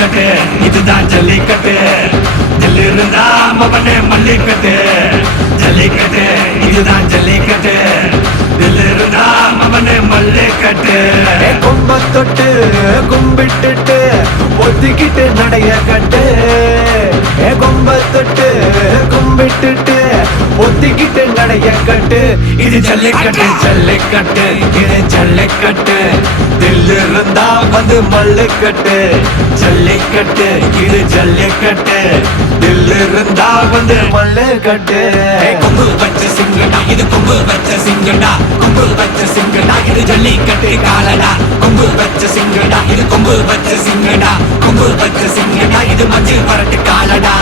ஜல்லிக்கட்டு இதுதான் ஜல்லிக்கட்டு தில் இருந்தா மவனே மல்லிக்கட்டு ஜல்லிக்கட்டு இதுதான் ஜல்லிக்கட்டு தில் இருந்தா மவனே மல்லிக்கட்டு கும்ப தொட்டு கும்பிட்டுட்டு ஒத்திக்கிட்டு நடைய கட்டு கும்ப தொட்டு கும்பிட்டுட்டு ஒத்திக்கிட்டு நடைய கட்டு இது ஜல்லிக்கட்டு ஜல்லிக்கட்டு இது ஜல்லிக்கட்டு தில் இருந்தா வந்து மல்லுக்கட்டு ஜல்லிக்கட்டு இது ஜல்லிக்கட்டு தில் இருந்தா வந்து மல்லுக்கட்டு கொம்பு வச்ச சிங்கடா இது கொம்பு வச்ச சிங்கடா கொம்பு வச்ச சிங்கடா இது ஜல்லிக்கட்டு காலடா கொம்பு வச்ச சிங்கடா இது கொம்பு வச்ச சிங்கடா கொம்பு வச்ச சிங்கடா இது மஞ்சள் வரட்டு காலடா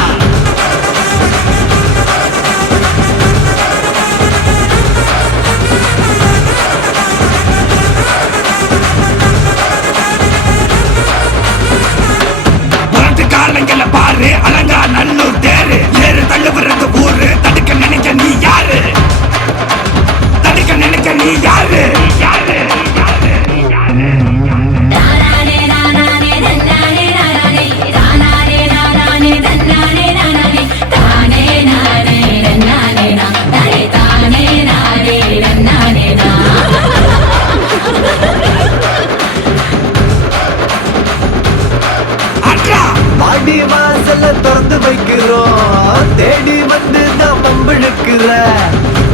காரணங்கள பாரு அலங்கா நல்லூர் தேரு ஏறு தள்ளு விடுறது ஊரு தடுக்க நினைக்க நீ யாரு தடுக்க நினைக்க நீ யாரு யாரு மாடி வாசல்ல திறந்து வைக்கிறோம் தேடி வந்து நான் பம்பிழுக்கிற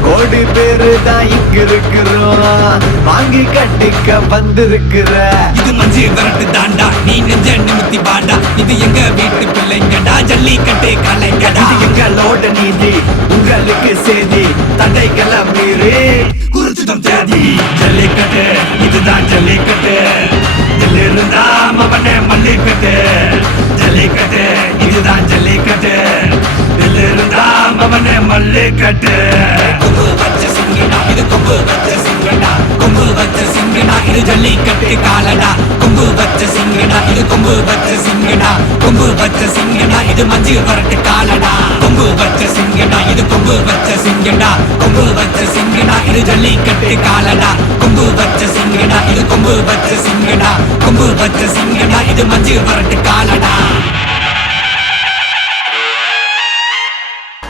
கோடி பேரு தான் இங்க இருக்கிறோம் வாங்கி கட்டிக்க வந்திருக்கிற இது மஞ்சு வரட்டு தாண்டா நீ நெஞ்ச நிமித்தி பாண்டா இது எங்க வீட்டு பிள்ளைங்கடா ஜல்லிக்கட்டு கலைங்கடா இது எங்களோட நீதி உங்களுக்கு செய்தி தடைகளை மீறி குறிச்சிட்டோம் தேதி ஜல்லிக்கட்டு இதுதான் ஜல்லிக்கட்டு தில் இருந்தா மவனே மல்லிக்கட்டு ஜல்லிக்கட்டு இதுதான் ஜல்லிக்கட்டு தில் இருந்தா மவனே மல்லிக்கட்டு கொம்பு வச்ச சிங்கடா இது கொம்பு வச்ச சிங்கடா கொம்பு வச்ச சிங்கடா இது ஜல்லிக்கட்டு காலடா கொம்பு வச்ச சிங்கடா இது கொம்பு வச்ச சிங்கடா கொம்பு வச்ச சிங்கடா இது மஞ்சு வரட்டு காலடா கொம்பு வச்ச சிங்கடா இது கொம்பு வச்ச சிங்கடா கொம்பு வச்ச சிங்கடா இது ஜல்லிக்கட்டு காலடா கொம்பு வச்ச சிங்கடா இது கொம்பு வச்ச சிங்கடா கொம்பு வச்ச சிங்கடா இது மஞ்சு வரட்டு காலடா